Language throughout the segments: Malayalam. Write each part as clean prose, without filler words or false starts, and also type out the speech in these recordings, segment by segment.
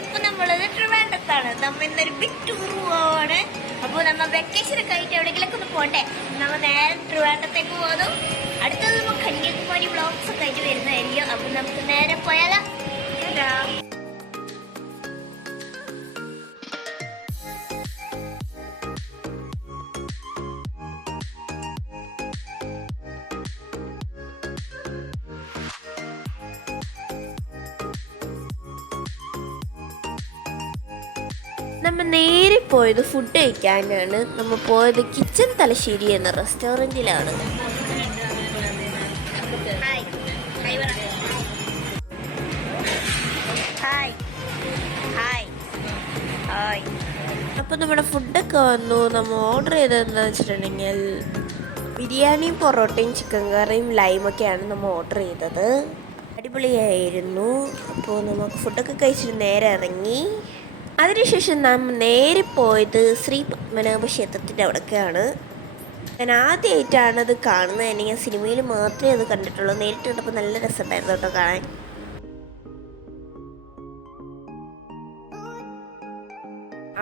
ഇപ്പൊ നമ്മളത് ട്രിവാൻഡ്രത്താണ്. നമ്മ ഇന്നൊരു ബിഗ് ടൂർ പോവാണ്. അപ്പോൾ നമ്മ വെക്കേഷൻ കഴിഞ്ഞിട്ട് എവിടെയെങ്കിലൊക്കെ ഒന്ന് പോട്ടെ. നമ്മ നേരെ ട്രിവാൻഡ്രത്തേക്ക് പോകുന്നു. അടുത്തത് നമുക്ക് കന്യാകുമാരി വ്ളോഗ്സ് ഒക്കെ ആയിട്ട് വരുന്നതായിരിക്കും. അപ്പൊ നമുക്ക് നേരെ പോയാലോ. നമ്മൾ നേരെ പോയത് ഫുഡ് കഴിക്കാനാണ്. നമ്മൾ പോയത് കിച്ചൺ തലശ്ശേരി എന്ന റെസ്റ്റോറൻറ്റിലാണ്. അപ്പോൾ നമ്മുടെ ഫുഡൊക്കെ വന്നു. നമ്മൾ ഓർഡർ ചെയ്തതെന്ന് വെച്ചിട്ടുണ്ടെങ്കിൽ ബിരിയാണിയും പൊറോട്ടയും ചിക്കൻ കറിയും ലൈമൊക്കെയാണ് നമ്മൾ ഓർഡർ ചെയ്തത്. അടിപൊളിയായിരുന്നു. അപ്പോൾ നമുക്ക് ഫുഡൊക്കെ കഴിച്ചിട്ട് നേരെ ഇറങ്ങി. അതിനുശേഷം നാം നേരെ പോയത് ശ്രീ പത്മനാഭ ക്ഷേത്രത്തിൻ്റെ അവിടേക്കാണ്. ഞാൻ ആദ്യമായിട്ടാണ് അത് കാണുന്നത്. തന്നെ ഞാൻ സിനിമയിൽ മാത്രമേ അത് കണ്ടിട്ടുള്ളൂ. നേരിട്ട് കണ്ടപ്പോൾ നല്ല രസമുണ്ടായിരുന്നു കേട്ടോ കാണാൻ.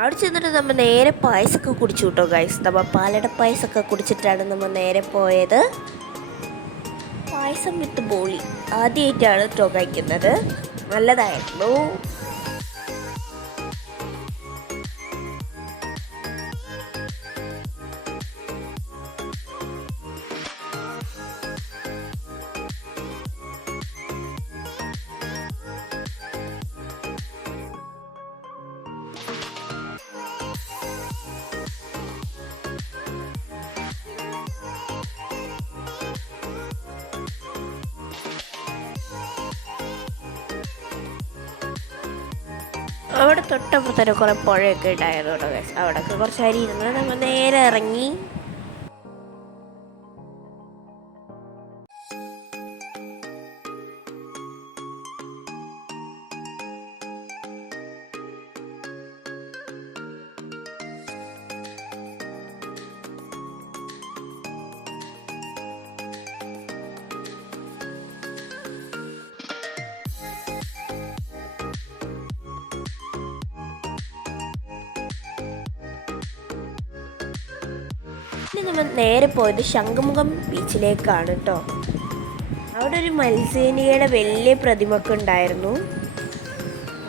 അവിടെ ചെന്നിട്ട് നമ്മൾ നേരെ പായസമൊക്കെ കുടിച്ചു കേട്ടോ ഗൈസ്. നമ്മൾ പാലട പായസമൊക്കെ കുടിച്ചിട്ടാണ് നമ്മൾ നേരെ പോയത്. പായസം വിത്ത് ബോളി ആദ്യമായിട്ടാണ് കേട്ടോ കഴിക്കുന്നത്. നല്ലതായിരുന്നു. അവിടെ തൊട്ടപ്പുറത്ത് തന്നെ കുറേ പുഴയൊക്കെ ഉണ്ടായിരുന്നു കേട്ടോ ഗൈസ്. അവിടെയൊക്കെ കുറച്ച് അരി ഇരുന്ന് നമ്മൾ നേരെ ഇറങ്ങി. ഇനി നമ്മൾ നേരെ പോയത് ശംഖുമുഖം ബീച്ചിലേക്കാണ് കേട്ടോ. അവിടെ ഒരു മത്സ്യനിയുടെ വലിയ പ്രതിമൊക്കെ ഉണ്ടായിരുന്നു.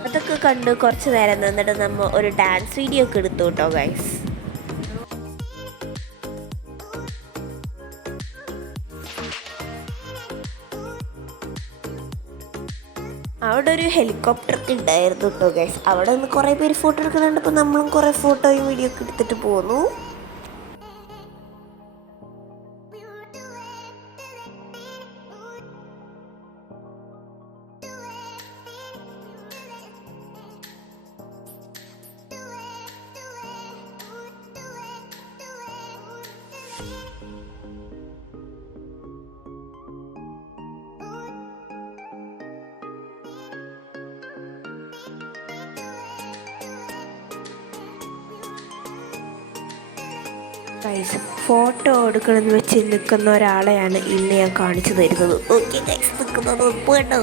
അതൊക്കെ കണ്ട് കുറച്ച് നേരം നിന്നിട്ട് നമ്മൾ ഒരു ഡാൻസ് വീഡിയോ ഒക്കെ എടുത്തു കേട്ടോ ഗൈസ്. അവിടെ ഒരു ഹെലികോപ്റ്റർ ഒക്കെ ഉണ്ടായിരുന്നു കേട്ടോ ഗൈസ്. അവിടെ നിന്ന് കുറേ പേര് ഫോട്ടോ എടുക്കുന്നുണ്ട്. അപ്പോൾ നമ്മളും കുറേ ഫോട്ടോയും വീഡിയോ ഒക്കെ എടുത്തിട്ട് പോന്നു. ഗൈസ് ഫോട്ടോ എടുക്കണമെന്ന് വെച്ച് നിൽക്കുന്ന ഒരാളെയാണ് ഇന്ന് ഞാൻ കാണിച്ചു തരുന്നത്. ഓക്കെ ഗൈസ്, നിൽക്കുന്നത് ഉപ്പ് കേട്ടോ.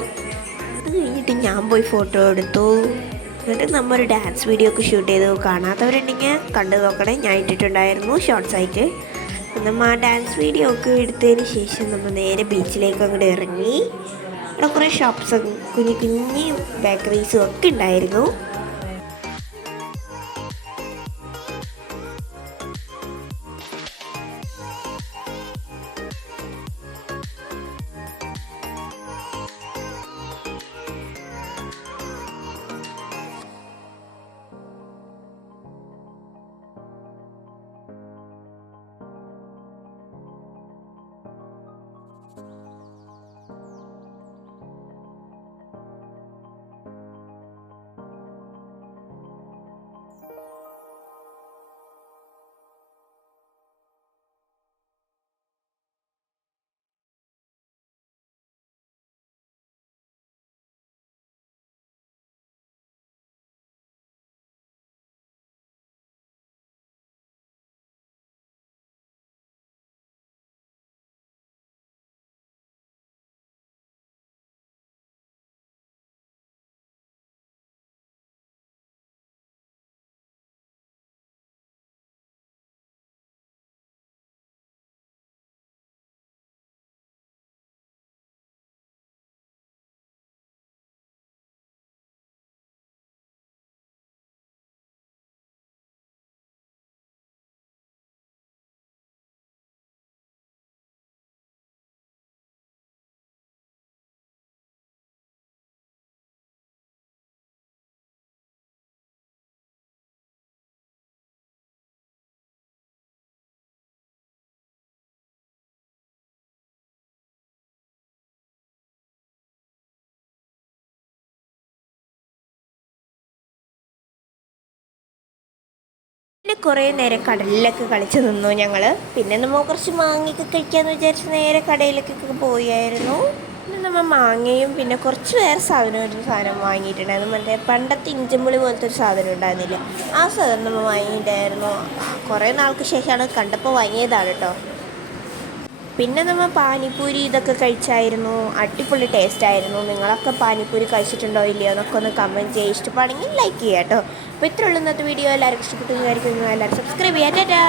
അത് കഴിഞ്ഞിട്ട് ഞാൻ പോയി ഫോട്ടോ എടുത്തു. എന്നിട്ട് നമ്മൾ ഒരു ഡാൻസ് വീഡിയോ ഒക്കെ ഷൂട്ട് ചെയ്തു. കാണാത്തവരുണ്ടെങ്കിൽ കണ്ടു നോക്കണേ. ഞാൻ ഇട്ടിട്ടുണ്ടായിരുന്നു ഷോർട്സ് ആയിട്ട്. നമ്മൾ ആ ഡാൻസ് വീഡിയോ ഒക്കെ എടുത്തതിന് ശേഷം നമ്മൾ നേരെ ബീച്ചിലേക്ക് അങ്ങോട്ട് ഇറങ്ങി. അവിടെ കുറേ ഷോപ്സും കുഞ്ഞു കുഞ്ഞു ബേക്കറീസും ഒക്കെ ഉണ്ടായിരുന്നു. പിന്നെ കുറേ നേരം കടലിലൊക്കെ കളിച്ച് നിന്നു ഞങ്ങൾ. പിന്നെ നമ്മൾ കുറച്ച് മാങ്ങയൊക്കെ കഴിക്കാമെന്ന് വിചാരിച്ച് നേരെ കടയിലേക്കൊക്കെ പോയായിരുന്നു. പിന്നെ നമ്മൾ മാങ്ങയും പിന്നെ കുറച്ച് വേറെ ഒരു സാധനം വാങ്ങിയിട്ടുണ്ടായിരുന്നു. മറ്റേ പണ്ടത്തെ ഇഞ്ചമ്പുളി പോലത്തെ ഒരു സാധനം ഉണ്ടായിരുന്നില്ല, ആ സാധനം നമ്മൾ വാങ്ങിയിട്ടായിരുന്നു. കുറേ നാൾക്ക് ശേഷമാണ് കണ്ടപ്പോൾ വാങ്ങിയതാണ് കേട്ടോ. പിന്നെ നമ്മൾ പാനിപ്പൂരി ഇതൊക്കെ കഴിച്ചായിരുന്നു. അടിപൊളി ടേസ്റ്റായിരുന്നു. നിങ്ങളൊക്കെ പാനിപ്പൂരി കഴിച്ചിട്ടുണ്ടോ ഇല്ലയോ എന്നൊക്കെ ഒന്ന് കമൻറ്റ് ചെയ്യുക. ഇഷ്ടപ്പെടുമെങ്കിൽ ലൈക്ക് ചെയ്യുക കേട്ടോ. അപ്പോൾ ഇത്രയുള്ള ഇന്നത്തെ വീഡിയോ എല്ലാവർക്കും ഇഷ്ടപ്പെട്ടു വിചാരിക്കുന്നു. എല്ലാവരും സബ്സ്ക്രൈബ് ചെയ്യാം. ടാറ്റാ.